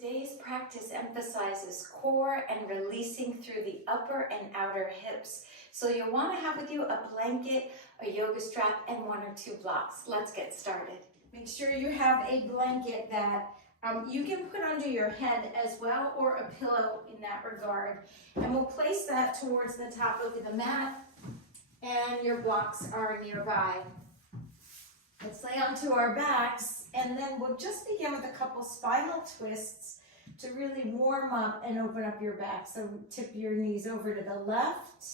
Today's practice emphasizes core and releasing through the upper and outer hips. So you'll want to have with you a blanket, a yoga strap, and 1 or 2 blocks. Let's get started. Make sure you have a blanket that you can put under your head as well, or a pillow in that regard. And we'll place that towards the top of the mat, and your blocks are nearby. Let's lay onto our backs, and then we'll just begin with a couple spinal twists to really warm up and open up your back. So tip your knees over to the left,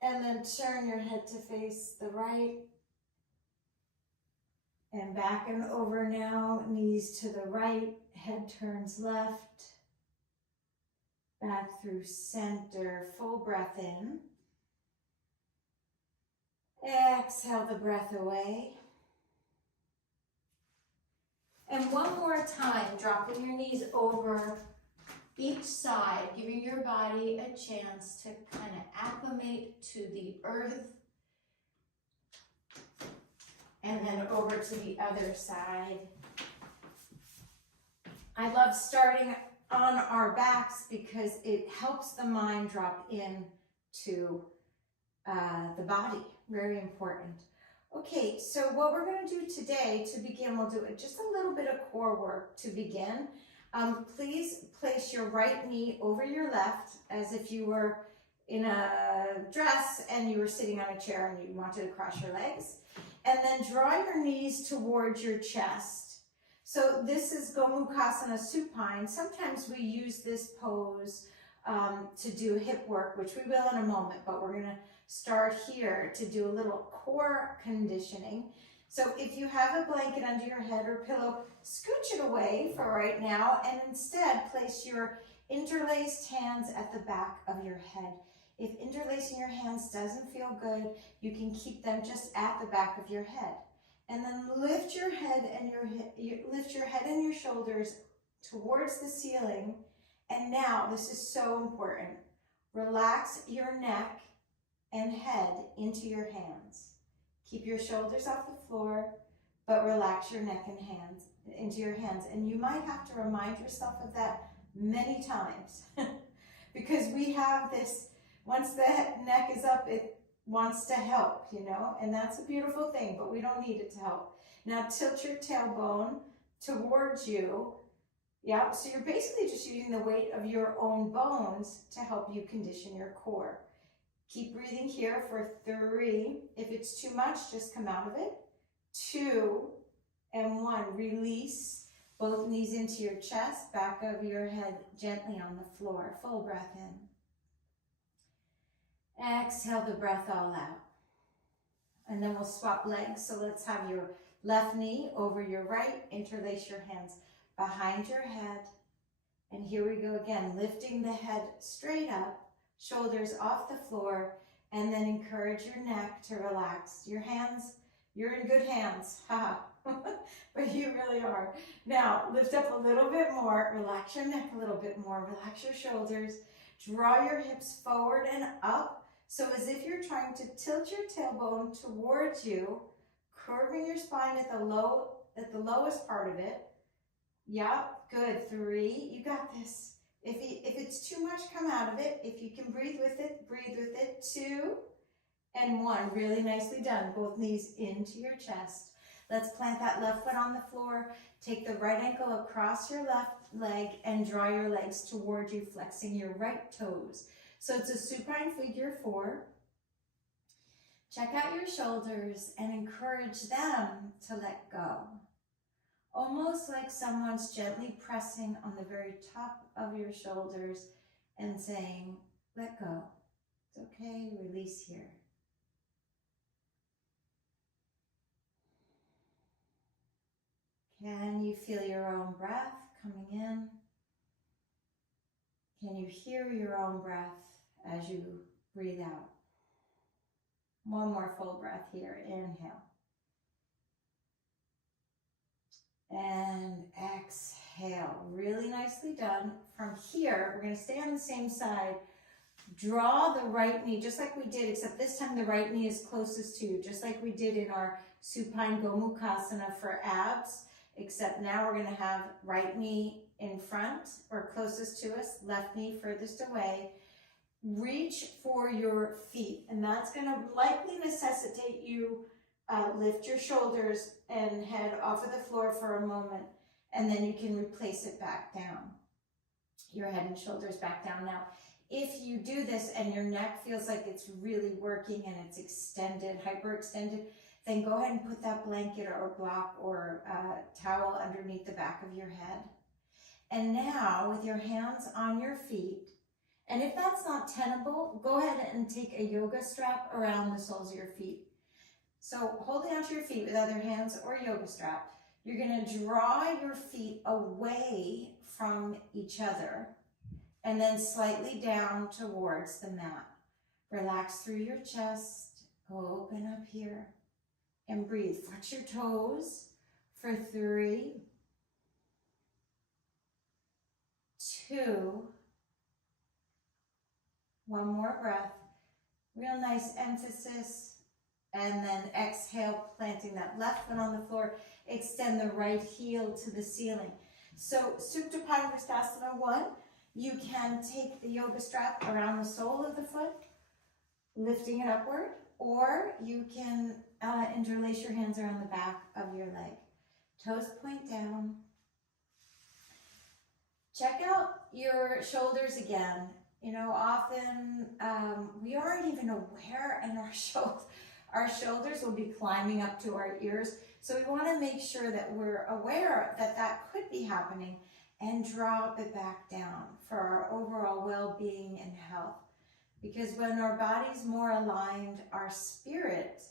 and then turn your head to face the right. And back and over now, knees to the right, head turns left. Back through center, full breath in. Exhale the breath away. And one more time, dropping your knees over each side, giving your body a chance to kind of acclimate to the earth. And then over to the other side. I love starting on our backs because it helps the mind drop in to the body. Very important. Okay, so what we're going to do today to begin, we'll do just a little bit of core work to begin. Please place your right knee over your left as if you were in a dress and you were sitting on a chair and you wanted to cross your legs. And then draw your knees towards your chest. So this is Gomukhasana Supine. Sometimes we use this pose to do hip work, which we will in a moment, but we're going to start here to do a little core conditioning. So if you have a blanket under your head or pillow, scooch it away for right now, and instead place your interlaced hands at the back of your head. If interlacing your hands doesn't feel good, you can keep them just at the back of your head. And then lift your head and your shoulders towards the ceiling. And now, this is so important. Relax your neck and head into your hands. Keep your shoulders off the floor, but relax your neck and hands into your hands. And you might have to remind yourself of that many times because we have this, once the neck is up, it wants to help, you know, and that's a beautiful thing, but we don't need it to help. Now tilt your tailbone towards you. Yeah, so you're basically just using the weight of your own bones to help you condition your core. Keep breathing here for 3. If it's too much, just come out of it. 2 and 1. Release both knees into your chest, back of your head gently on the floor. Full breath in. Exhale the breath all out. And then we'll swap legs. So let's have your left knee over your right. Interlace your hands behind your head. And here we go again, lifting the head straight up. Shoulders off the floor, and then encourage your neck to relax. Your hands, you're in good hands, haha, but you really are. Now, lift up a little bit more, relax your neck a little bit more, relax your shoulders, draw your hips forward and up, so as if you're trying to tilt your tailbone towards you, curving your spine at the lowest part of it. Yep, good. 3, you got this. If it's too much, come out of it. If you can breathe with it, breathe with it. 2 and 1. Really nicely done. Both knees into your chest. Let's plant that left foot on the floor. Take the right ankle across your left leg and draw your legs toward you, flexing your right toes. So it's a supine figure 4. Check out your shoulders and encourage them to let go. Almost like someone's gently pressing on the very top of your shoulders and saying, let go. It's okay, release here. Can you feel your own breath coming in? Can you hear your own breath as you breathe out? One more full breath here, inhale. And exhale. Really nicely done. From here, we're going to stay on the same side. Draw the right knee, just like we did, except this time the right knee is closest to you, just like we did in our supine Gomukhasana for abs. except now we're gonna have right knee in front or closest to us, left knee furthest away. Reach for your feet, and that's gonna likely necessitate you lift your shoulders and head off of the floor for a moment, and then you can replace it back down. Your head and shoulders back down. Now, if you do this and your neck feels like it's really working and it's extended, hyperextended, then go ahead and put that blanket or block or towel underneath the back of your head. And now, with your hands on your feet, and if that's not tenable, go ahead and take a yoga strap around the soles of your feet. So holding onto your feet with other hands or yoga strap, you're going to draw your feet away from each other and then slightly down towards the mat. Relax through your chest, open up here, and breathe. Flex your toes for 3, 2, one more breath, real nice emphasis, and then exhale, planting that left foot on the floor, extend the right heel to the ceiling. So Supta Padangusthasana 1, you can take the yoga strap around the sole of the foot, lifting it upward, or you can interlace your hands around the back of your leg. Toes point down. Check out your shoulders again. You know, often we aren't even aware, and our shoulders will be climbing up to our ears. So we want to make sure that we're aware that that could be happening and drop it back down for our overall well-being and health. Because when our body's more aligned, our spirit,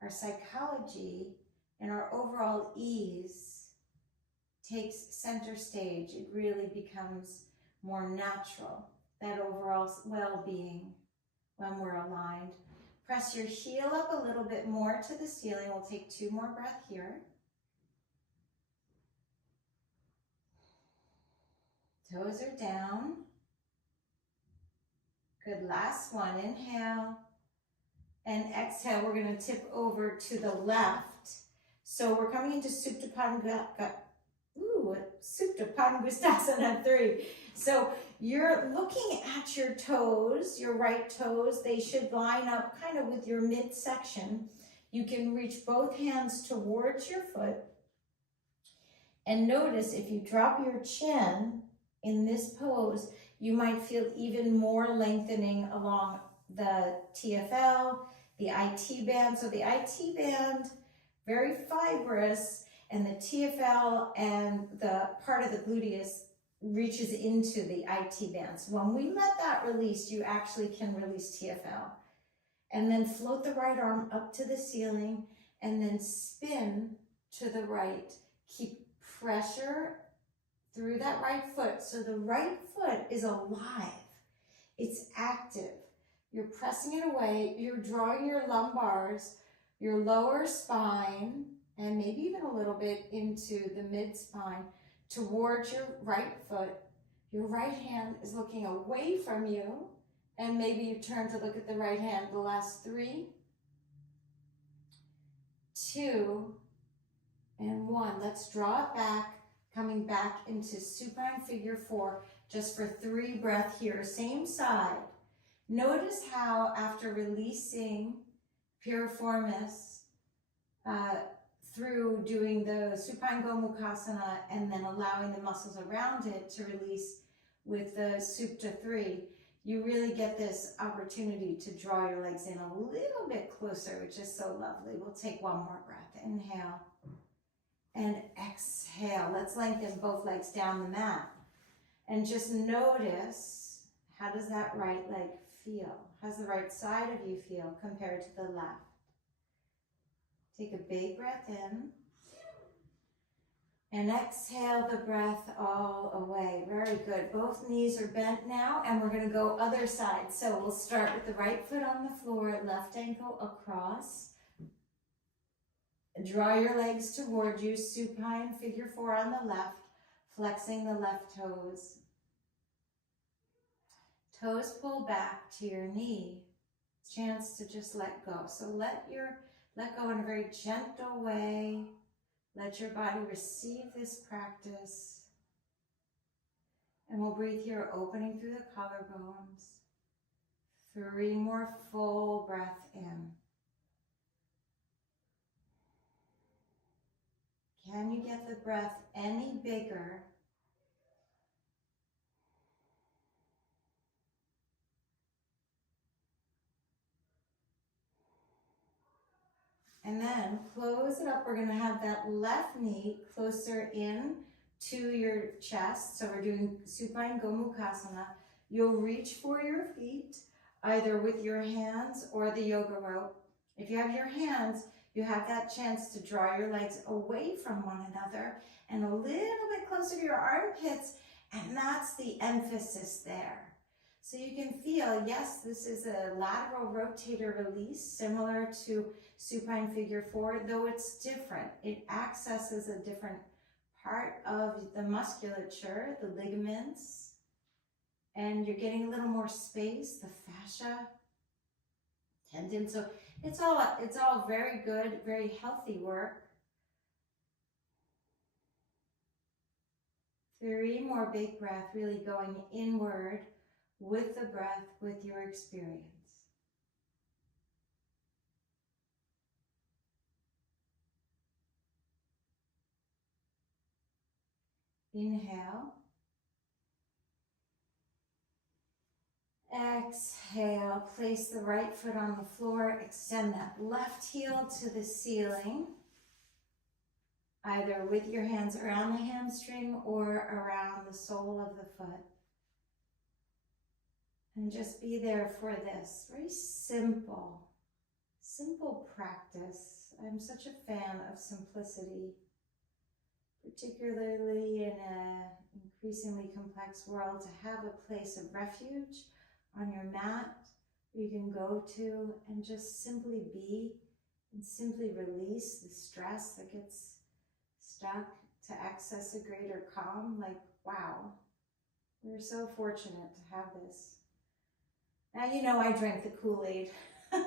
our psychology, and our overall ease takes center stage. It really becomes more natural, that overall well-being when we're aligned. Press your heel up a little bit more to the ceiling. We'll take 2 more breaths here. Toes are down. Good, last one, inhale. And exhale, we're gonna tip over to the left. So we're coming into Supta Padangusthasana 3. So you're looking at your toes, your right toes. They should line up kind of with your midsection. You can reach both hands towards your foot. And notice if you drop your chin in this pose, you might feel even more lengthening along the TFL, the IT band. So the IT band, very fibrous, and the TFL and the part of the gluteus reaches into the IT band. So when we let that release, you actually can release TFL. And then float the right arm up to the ceiling and then spin to the right. Keep pressure through that right foot. So the right foot is alive. It's active. You're pressing it away. You're drawing your lumbars, your lower spine, and maybe even a little bit into the mid-spine towards your right foot. Your right hand is looking away from you, and maybe you turn to look at the right hand. The last 3, 2, and 1. Let's draw it back, coming back into supine figure 4, just for 3 breaths here, same side. Notice how after releasing piriformis through doing the supine gomukhasana and then allowing the muscles around it to release with the Supta 3, you really get this opportunity to draw your legs in a little bit closer, which is so lovely. We'll take 1 more breath. Inhale and exhale. Let's lengthen both legs down the mat. And just notice, how does that right leg feel? How's the right side of you feel compared to the left? Take a big breath in. And exhale the breath all away. Very good. Both knees are bent now, and we're going to go other side. So we'll start with the right foot on the floor, left ankle across. Draw your legs toward you, supine figure 4 on the left, flexing the left toes. Toes pull back to your knee. Chance to just let go. So let go in a very gentle way. Let your body receive this practice. And we'll breathe here, opening through the collarbones. 3 more full breath in. Can you get the breath any bigger? And then close it up. We're going to have that left knee closer in to your chest. So we're doing supine Gomukhasana. You'll reach for your feet, either with your hands or the yoga rope. If you have your hands, you have that chance to draw your legs away from one another and a little bit closer to your armpits. And that's the emphasis there. So you can feel, yes, this is a lateral rotator release, similar to supine figure 4, though it's different. It accesses a different part of the musculature, the ligaments, and you're getting a little more space, the fascia, tendon. So it's all very good, very healthy work. 3 more big breath, really going inward with the breath, with your experience. Inhale. Exhale. Place the right foot on the floor. Extend that left heel to the ceiling, either with your hands around the hamstring or around the sole of the foot. And just be there for this very simple practice. I'm such a fan of simplicity, particularly in an increasingly complex world, to have a place of refuge on your mat where you can go to and just simply be and simply release the stress that gets stuck, to access a greater calm. Like, wow, we're so fortunate to have this. Now, you know, I drank the Kool-Aid, but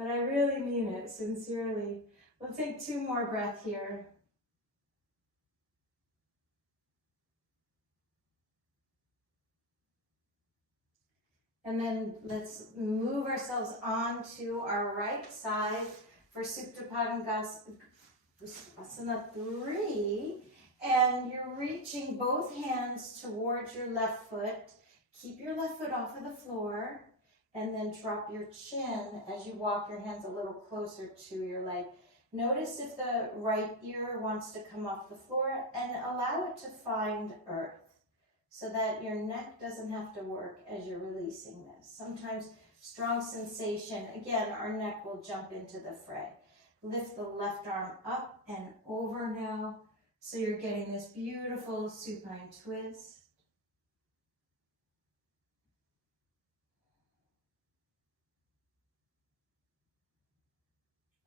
I really mean it sincerely. We'll take 2 more breaths here. And then let's move ourselves on to our right side for Supta Padangusthasana 3. And you're reaching both hands towards your left foot. Keep your left foot off of the floor, and then drop your chin as you walk your hands a little closer to your leg. Notice if the right ear wants to come off the floor, and allow it to find earth so that your neck doesn't have to work as you're releasing this. Sometimes strong sensation, again, our neck will jump into the fray. Lift the left arm up and over now, so you're getting this beautiful supine twist.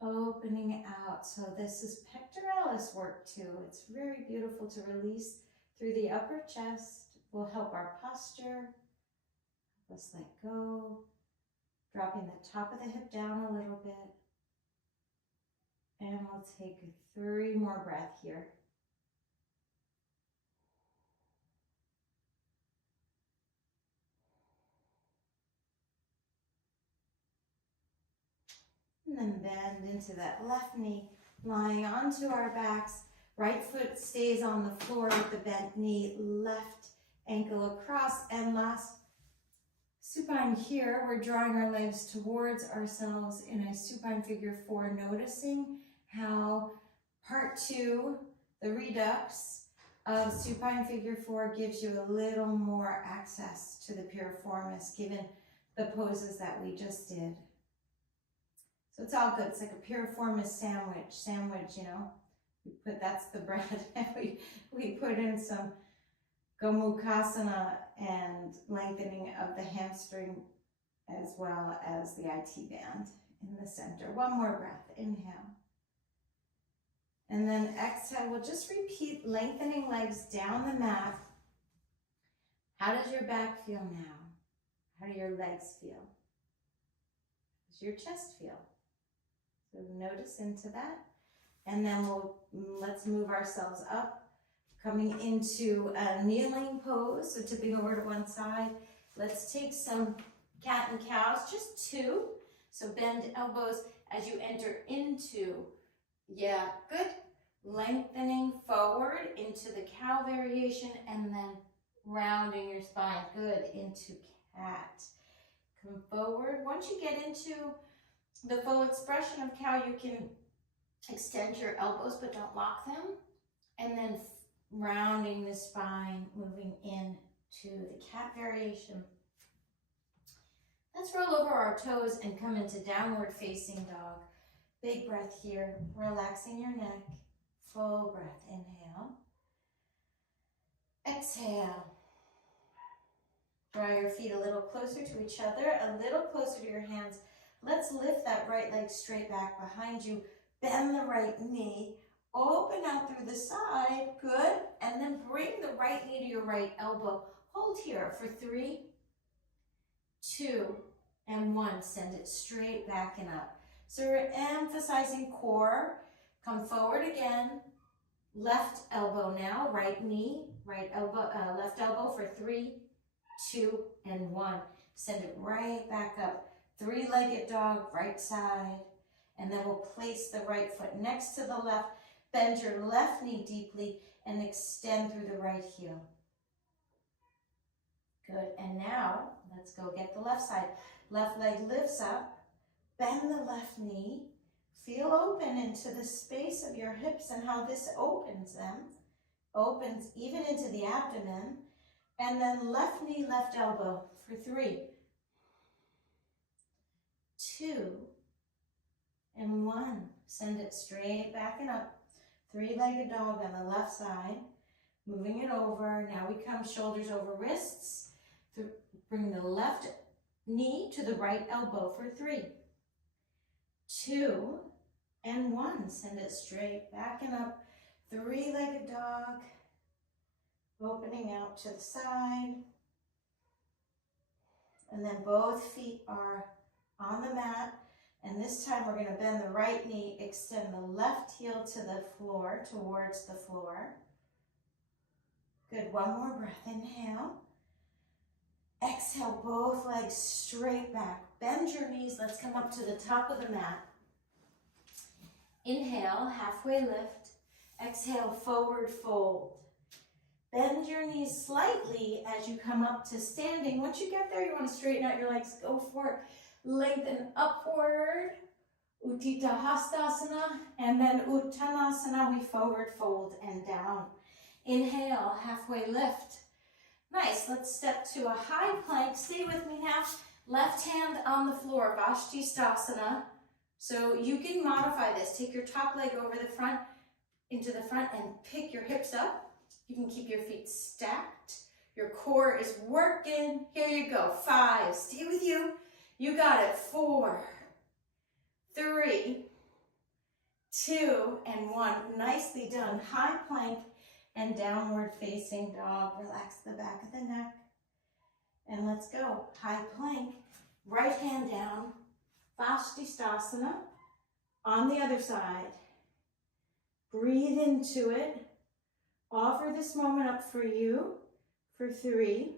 Opening out. So this is pectoralis work too. It's very beautiful to release through the upper chest. Will help our posture. Help us let go. Dropping the top of the hip down a little bit. And we'll take 3 more breaths here. And then bend into that left knee, lying onto our backs. Right foot stays on the floor with the bent knee, left ankle across. And last supine here, we're drawing our legs towards ourselves in a supine figure 4, noticing how part 2, the redux of supine figure 4, gives you a little more access to the piriformis, given the poses that we just did. So it's all good. It's like a piriformis sandwich, you know. That's the bread. we put in some Gomukhasana and lengthening of the hamstring, as well as the IT band in the center. 1 more breath. Inhale. And then exhale. We'll just repeat lengthening legs down the mat. How does your back feel now? How do your legs feel? How does your chest feel? So notice into that. And then let's move ourselves up, coming into a kneeling pose. So tipping over to one side. Let's take some cat and cows, just two. So bend elbows as you enter into, yeah, good. Lengthening forward into the cow variation and then rounding your spine, good, into cat. Come forward. Once you get into the full expression of cow, you can extend your elbows, but don't lock them. And then rounding the spine, moving into the cat variation. Let's roll over our toes and come into downward facing dog. Big breath here, relaxing your neck. Full breath, inhale. Exhale. Draw your feet a little closer to each other, a little closer to your hands. Let's lift that right leg straight back behind you. Bend the right knee. Open out through the side. Good. And then bring the right knee to your right elbow. Hold here for 3, 2, and 1. Send it straight back and up. So we're emphasizing core. Come forward again. Left elbow now. Right knee. Right elbow. Left elbow for 3, 2, and 1. Send it right back up. 3-legged dog, right side. And then we'll place the right foot next to the left. Bend your left knee deeply and extend through the right heel. Good. And now, let's go get the left side. Left leg lifts up. Bend the left knee. Feel open into the space of your hips and how this opens them. Opens even into the abdomen. And then left knee, left elbow for 3, 2, and 1. Send it straight back and up. 3-legged dog on the left side. Moving it over. Now we come shoulders over wrists. Bring the left knee to the right elbow for 3, 2, and 1. Send it straight back and up. 3-legged dog. Opening out to the side. And then both feet are on the mat. And this time we're going to bend the right knee, extend the left heel to the floor, towards the floor. Good, one more breath. Inhale. Exhale, both legs straight back. Bend your knees. Let's come up to the top of the mat. Inhale, halfway lift. Exhale, forward fold. Bend your knees slightly as you come up to standing. Once you get there, you want to straighten out your legs. Go for it. Lengthen upward. Utthita Hastasana. And then Uttanasana. We forward fold and down. Inhale, halfway lift. Nice. Let's step to a high plank. Stay with me now. Left hand on the floor. Vashisthasana. So you can modify this. Take your top leg over the front, into the front, and pick your hips up. You can keep your feet stacked. Your core is working. Here you go. 5. Stay with you. You got it. 4, 3, 2, and 1. Nicely done. High plank and downward facing dog. Relax the back of the neck. And let's go. High plank. Right hand down. Vashisthasana. On the other side. Breathe into it. Offer this moment up for you for 3,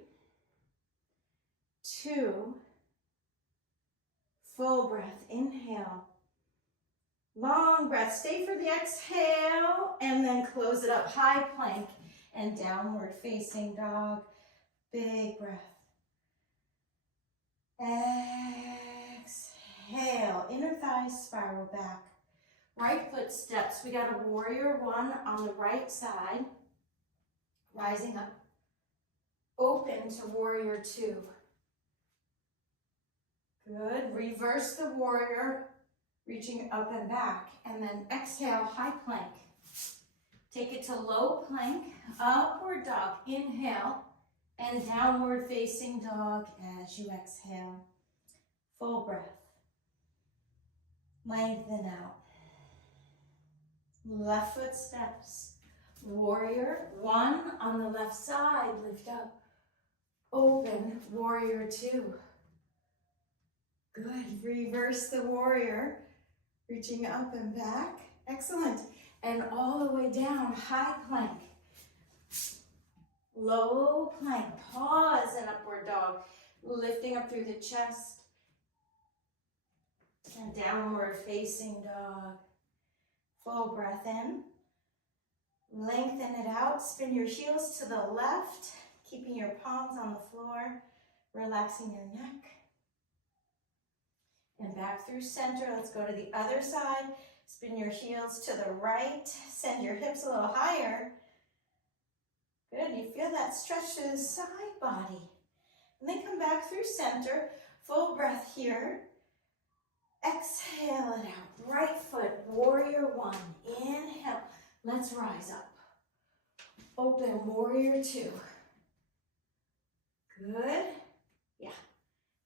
2, full breath. Inhale. Long breath. Stay for the exhale and then close it up. High plank and downward facing dog. Big breath. Exhale. Inner thighs spiral back. Right foot steps. We got a warrior 1 on the right side. Rising up. Open to warrior 2. Good. Reverse the warrior, reaching up and back. And then exhale, high plank. Take it to low plank, upward dog. Inhale and downward facing dog as you exhale. Full breath. Lengthen out. Left foot steps. Warrior 1 on the left side. Lift up. Open. Warrior 2. Good. Reverse the warrior. Reaching up and back. Excellent. and all the way down, high plank. Low plank, pause in upward dog, lifting up through the chest, and downward facing dog. Full breath in, lengthen it out, spin your heels to the left, keeping your palms on the floor, relaxing your neck. And back through center, let's go to the other side, spin your heels to the right, send your hips a little higher. Good, you feel that stretch through the side body. And then come back through center, full breath here. Exhale it out, right foot, warrior one. Inhale, let's rise up. Open, warrior two. Good, yeah.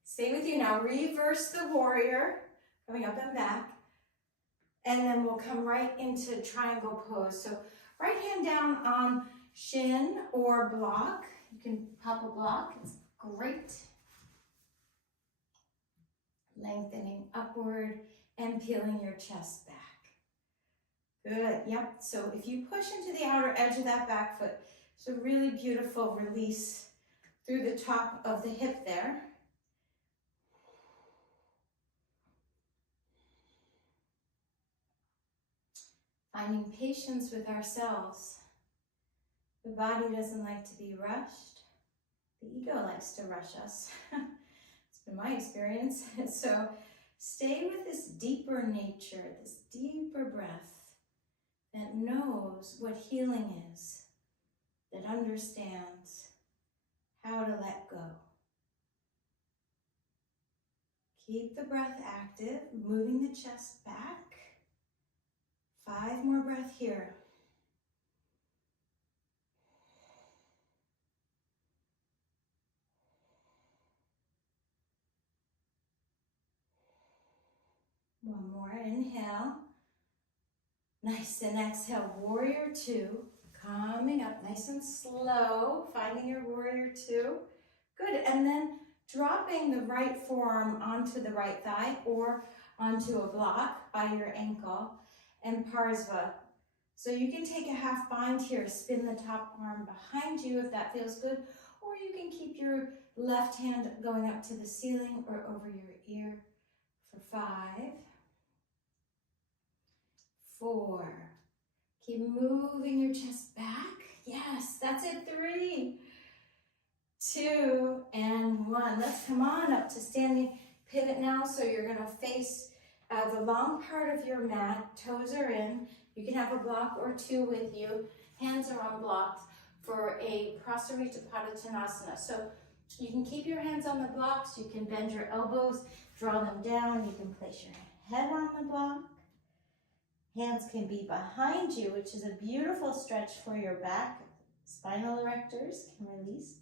Stay with you now, reverse the warrior, coming up and back. And then we'll come right into triangle pose. So right hand down on shin or block. You can pop a block, it's great. Lengthening upward and peeling your chest back. Good, yep. So if you push into the outer edge of that back foot, it's a really beautiful release through the top of the hip there. Finding patience with ourselves. The body doesn't like to be rushed. The ego likes to rush us. It's been my experience. So stay with this deeper nature, this deeper breath that knows what healing is, that understands how to let go. Keep the breath active, moving the chest back. 5 more breaths here. One more, inhale. Nice, and exhale, warrior two. Coming up nice and slow, finding your warrior two. Good, and then dropping the right forearm onto the right thigh or onto a block by your ankle, and Parsva. So you can take a half bind here, spin the top arm behind you if that feels good, or you can keep your left hand going up to the ceiling or over your ear for 5, 4. Keep moving your chest back. Yes, that's it. 3, 2, and 1. Let's come on up to standing pivot now. So you're going to face the long part of your mat. Toes are in. You can have a block or 2 with you. Hands are on blocks for a Prasarita Padottanasana. So you can keep your hands on the blocks. You can bend your elbows, draw them down. You can place your head on the block. Hands can be behind you, which is a beautiful stretch for your back. Spinal erectors can release.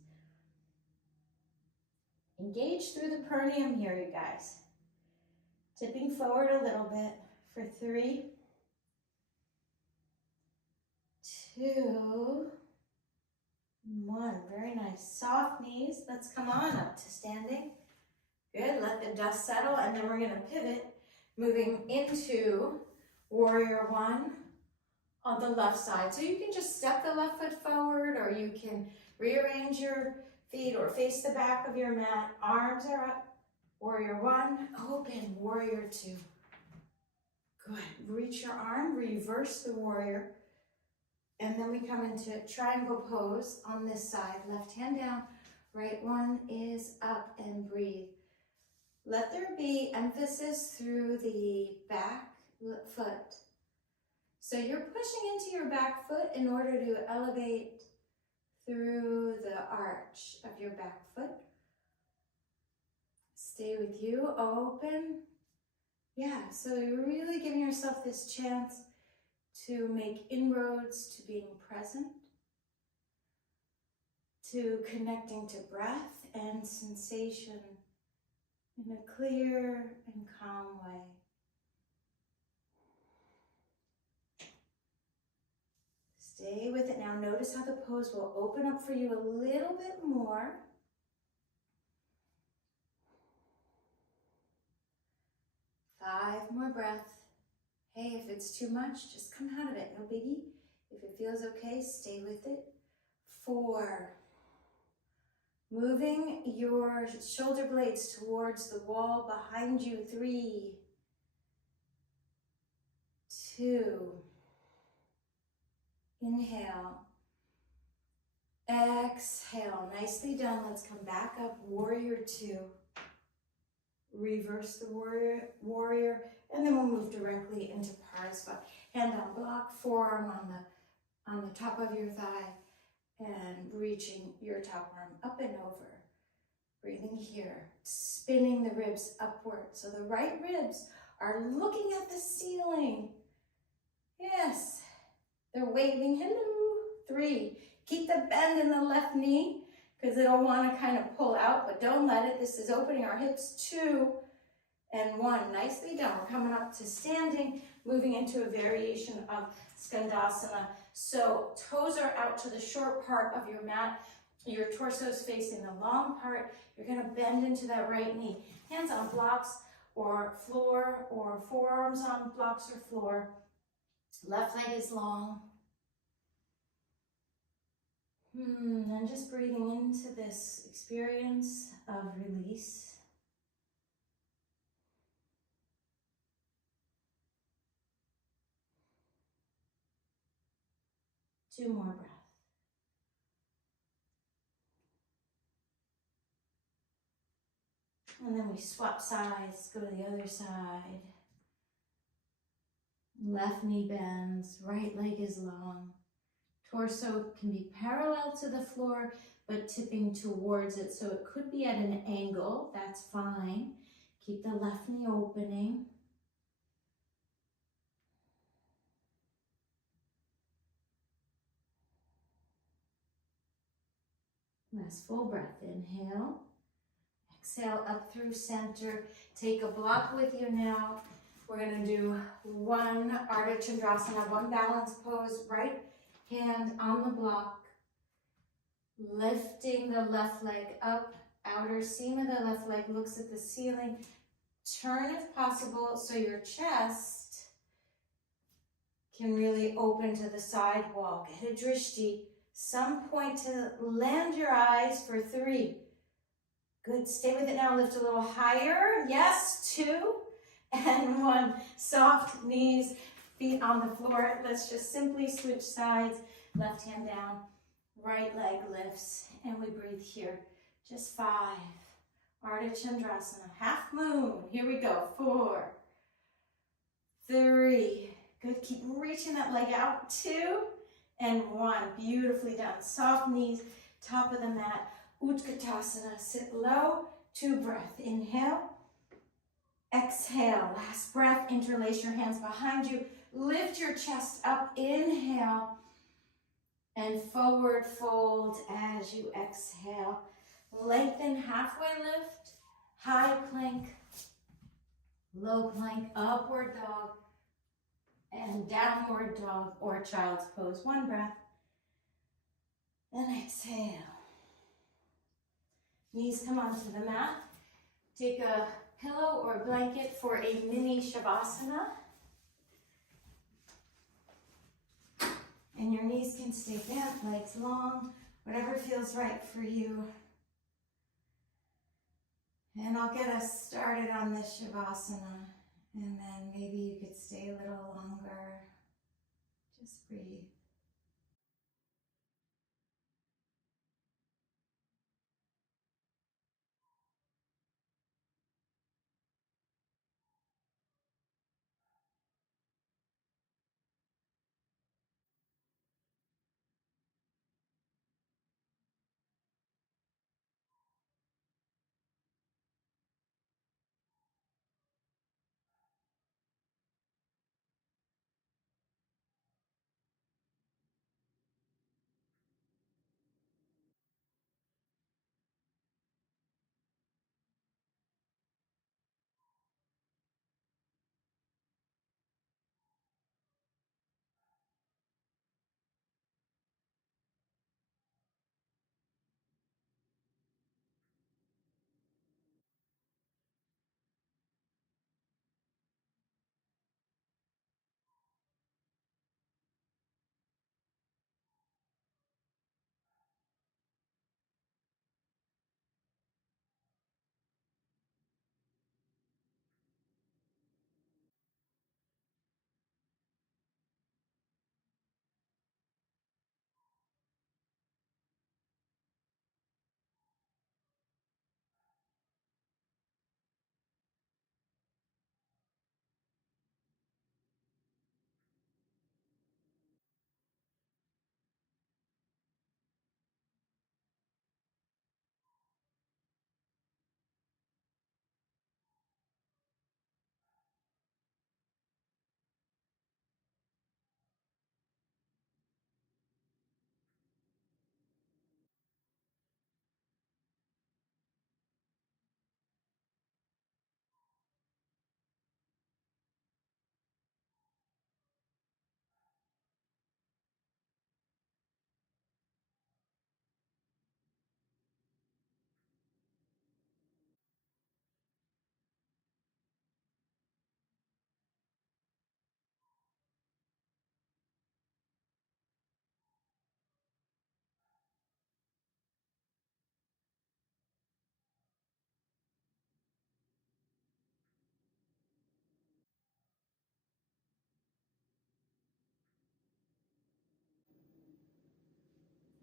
Engage through the perineum here, you guys. Tipping forward a little bit for 3, 2, 1. Very nice. Soft knees. Let's come on up to standing. Good. Let the dust settle, and then we're going to pivot, moving into warrior one on the left side. So you can just step the left foot forward, or you can rearrange your feet or face the back of your mat. Arms are up. Warrior one, open, warrior two. Good. Reach your arm, reverse the warrior. And then we come into triangle pose on this side. Left hand down, right one is up, and breathe. Let there be emphasis through the back foot. So you're pushing into your back foot in order to elevate through the arch of your back foot. Stay with you, open. Yeah, so you're really giving yourself this chance to make inroads to being present, to connecting to breath and sensation in a clear and calm way. Stay with it now. Notice how the pose will open up for you a little bit more. Five more breaths. Hey, if it's too much, just come out of it, no biggie. If it feels okay, stay with it. 4. Moving your shoulder blades towards the wall behind you. 3, 2, inhale, exhale, nicely done. Let's come back up, warrior 2. Reverse the warrior, and then we'll move directly into Parasva. Hand on block, forearm on the top of your thigh, and reaching your top arm up and over. Breathing here, spinning the ribs upward. So the right ribs are looking at the ceiling. Yes, they're waving hello. 3, keep the bend in the left knee because it'll want to kind of pull out, but don't let it. This is opening our hips. 2 and 1. Nicely done. We're coming up to standing, moving into a variation of Skandasana. So toes are out to the short part of your mat. Your torso is facing the long part. You're going to bend into that right knee. Hands on blocks or floor, or forearms on blocks or floor. Left leg is long. And just breathing into this experience of release. 2 more breaths. And then we swap sides, go to the other side. Left knee bends, right leg is long. Torso can be parallel to the floor, but tipping towards it. So it could be at an angle, that's fine. Keep the left knee opening. Last full breath, inhale. Exhale up through center. Take a block with you now. We're gonna do 1 Ardha Chandrasana, 1 balance pose, right hand on the block. Lifting the left leg up, outer seam of the left leg looks at the ceiling. Turn if possible so your chest can really open to the side wall. Get a drishti. Some point to land your eyes for 3. Good, stay with it now. Lift a little higher. Yes, 2 and 1. Soft knees, feet on the floor. Let's just simply switch sides. Left hand down, right leg lifts, and we breathe here. Just 5. Ardha Chandrasana, half moon. Here we go. 4, 3. Good, keep reaching that leg out. 2 and 1. Beautifully done. Soft knees, top of the mat. Utkatasana, sit low. 2 breath. Inhale. Exhale. Last breath. Interlace your hands behind you. Lift your chest up. Inhale. And forward fold as you exhale. Lengthen halfway lift. High plank. Low plank. Upward dog. And downward dog or child's pose. 1 breath. And exhale. Knees come onto the mat. Take a pillow or blanket for a mini Shavasana. And your knees can stay bent, legs long, whatever feels right for you. And I'll get us started on this Shavasana. And then maybe you could stay a little longer. Just breathe.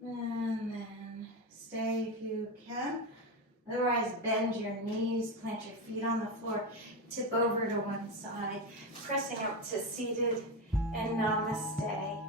And then stay if you can. Otherwise, bend your knees, plant your feet on the floor, tip over to one side, pressing up to seated and namaste.